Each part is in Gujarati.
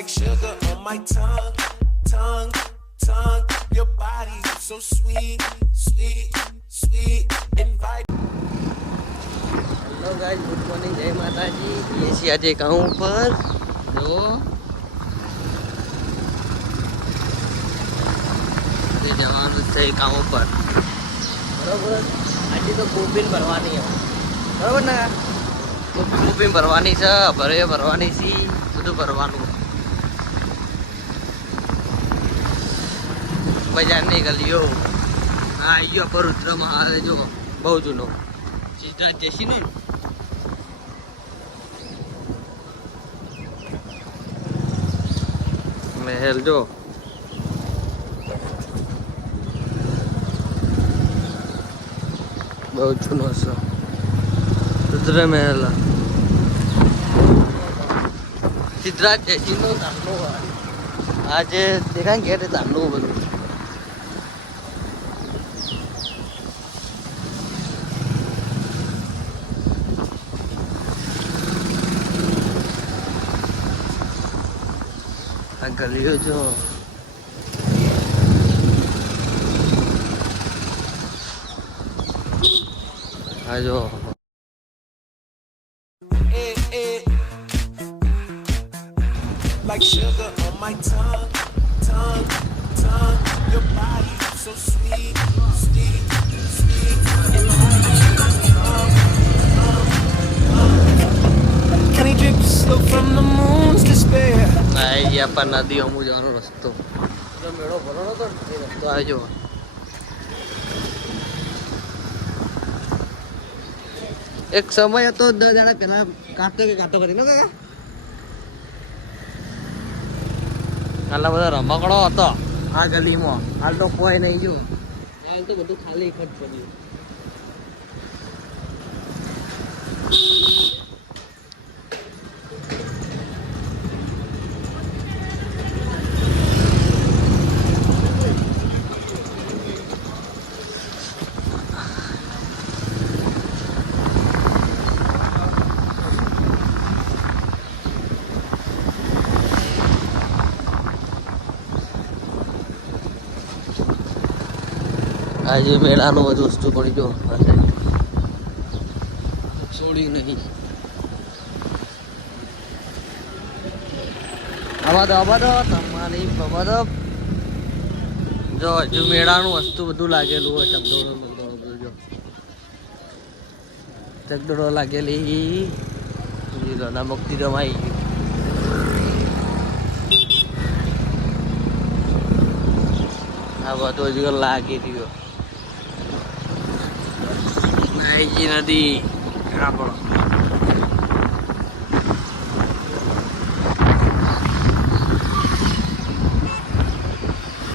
like sugar on my tongue, tongue, tongue. Your body so sweet, sweet, sweet. Invite. Hello guys good morning જય માતાજી એ છીએ આજે કામ ઉપર. જો જવાનું છે કામ ઉપર. બરોબર. આજે તો કોપીન ભરવાની છે. બરોબર ને? કોપીન ભરવાની છે ભરે ભરવાની છે બધું ભરવાનું. બજારની ગલીઓ હા અહીંયા ઉત્તરમાં આવે, જો. બહુ જૂનો. સીધા જશીનું મહેલ જો. બહુ જૂનો છે. રુદ્ર મહેલ. સિદ્ધરાજ જયસિંહનો દાખલો આજે દેખાય ઘેર તાંડવું બધું. આ ગલીઓ જો આ જો Eh, eh. Like sugar on my tongue, tongue, tongue. પર નદી અમુ જવાનો રસ્તો. મેળો ભરવાનો હતો ને? એ રસ્તો આવજો એક સમય હતો દસ જણા પેલા કાંટો કે કાંટો કરી કાકા? આટલા બધા રમકડો હતો. આ ગલીમાં. હાલ તો કોઈ નહીં જો. હાલ તો બધું ખાલી ખત પડ્યું આજે મેળાનો બધું વસ્તુ પડી જો છોડી નહીં. આવા દો આવા દો તમારી દો જો, હજુ મેળાનું વસ્તુ બધું લાગેલું હોય, ચકડોળો, બકડોળો, બધું જો. ચકડોળો લાગેલી. ના મુક્તિ રમાઈ ગયું આ બધું હજુ લાગી રહ્યો. નાઈજી નદી આપણો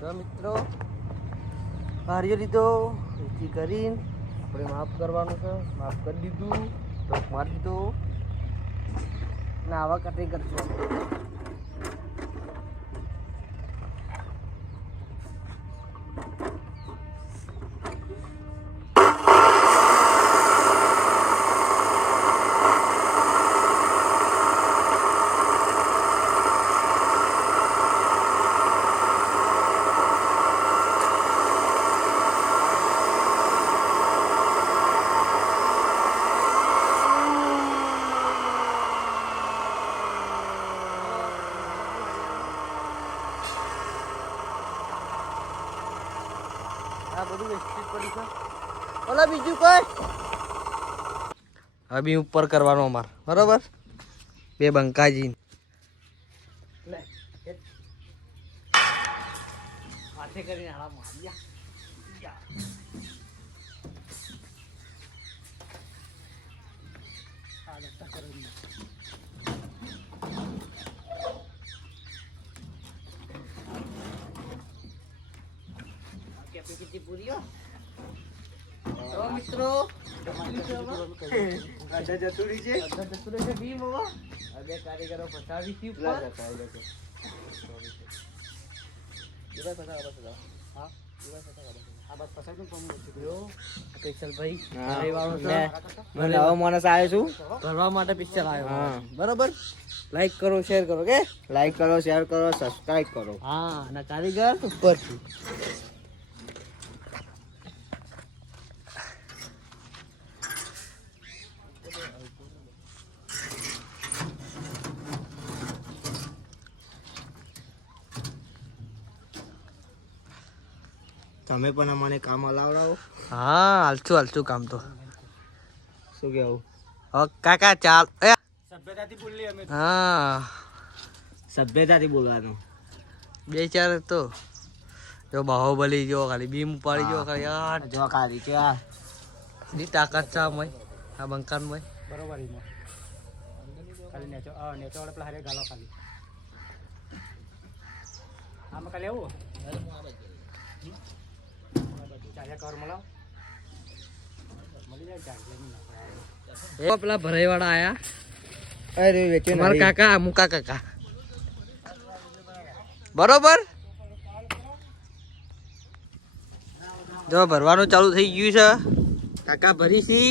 તો મિત્રો કાર્ય લીધો એથી કરીને આપણે માફ કરવાનું છે માફ કરી દીધું ચોક મારી દીધો ને આવા કટિંગ કરશું બધું વેસ્ટેજ પડી છે. ઓલા બીજું કોઈ? હવે બી ઉપર કરવાનો અમાર બરોબર? બે બંકાજી. હાથે કરીને આડા માર્યા કેપેસિટી પૂરી તો મિત્રો આડા જતુરી છે. દસરે છે ભીમ હવે બે કારીગરો ફસાવી થી ઉપર હા. બરોબર? લાઈક કરો શેર કરો કે લાઈક કરો શેર કરો સબસ્ક્રાઇબ કરો. હા અને કારીગર ઉપરથી. તમે પણ અમને કામ હલાવડાવો. હા હાલશું હાલશું કામ તો. શું કેવું હવે કાકા ચાલ. એ. હા. સભ્યતાથી બોલવાનું. બે ચાર તો. જો બાહુબલી જો ખાલી બીમ ઉપાડી જો ખાલી યાર. જો ખાલી કે આ ની તાકાત છે મય આ બંકાનમાં બરોબર એમાં ખાલી નેચો હા નેચો વાળા પેલા હારે ગાલો ખાલી. આમાં ખાલી આવું? ચાલ્યા કવર મળાવ મળી જાય ચાલ્યા એ પેલા ભરાઈ વાળા આયા. અરે વેચે મારા કાકા મુકા કાકા. બરોબર? જો ભરવાનું ચાલુ થઈ ગયું છે. કાકા ભરી છી